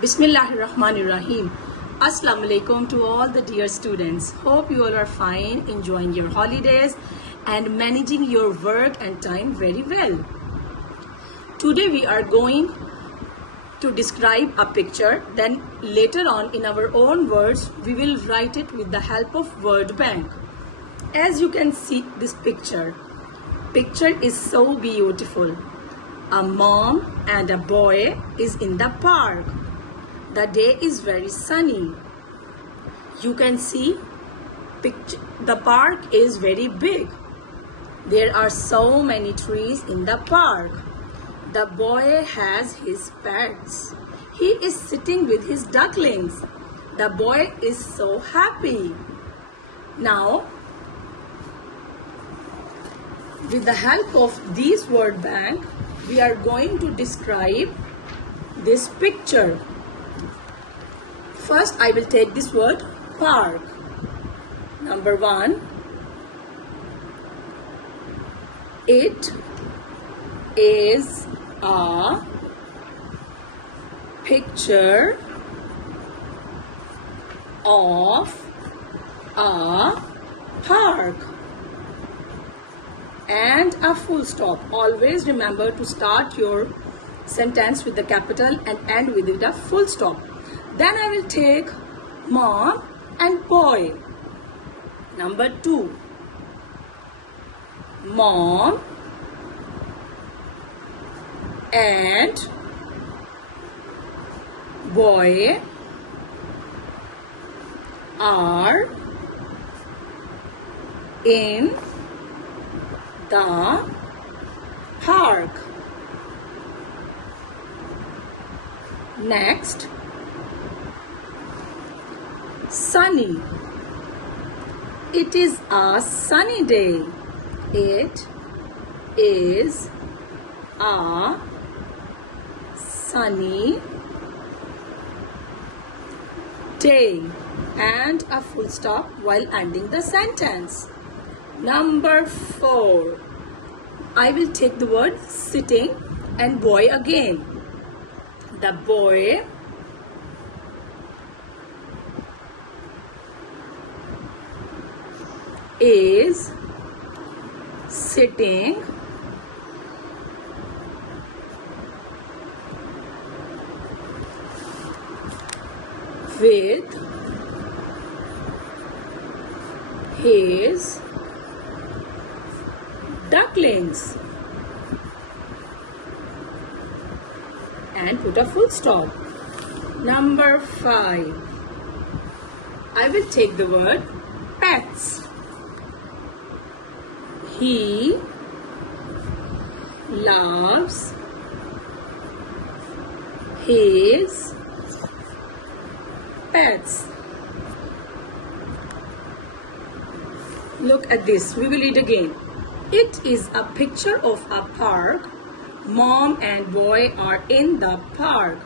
Bismillahirrahmanirrahim. Assalamu alaikum to all the dear students. Hope you all are fine, enjoying your holidays and managing your work and time very well. Today we are going to describe a picture, then later on in our own words we will write it with the help of word bank. As you can see this picture is so beautiful. A mom and a boy is in the park. The day is very sunny. You can see the park is very big. There are so many trees in the park. The boy has his pets. He is sitting with his ducklings. The boy is so happy. Now, with the help of this word bank, we are going to describe this picture. First, I will take this word park. Number 1. It is a picture of a park. And a full stop. Always remember to start your sentence with the capital and end with it a full stop. Then I will take mom and boy. Number 2. Mom and boy are in the park. Next, sunny. It is a sunny day. It is a sunny day. And a full stop while ending the sentence. Number 4. I will take the word sitting and boy again. The boy is sitting with his ducklings and put a full stop. Number 5. I will take the word pets. He loves his pets. Look at this. We will read again. It is a picture of a park. Mom and boy are in the park.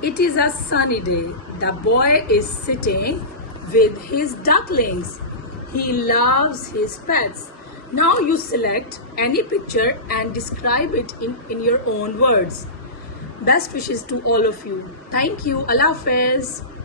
It is a sunny day. The boy is sitting with his ducklings. He loves his pets. Now you select any picture and describe it in your own words. Best wishes to all of you. Thank you. Allah Hafiz.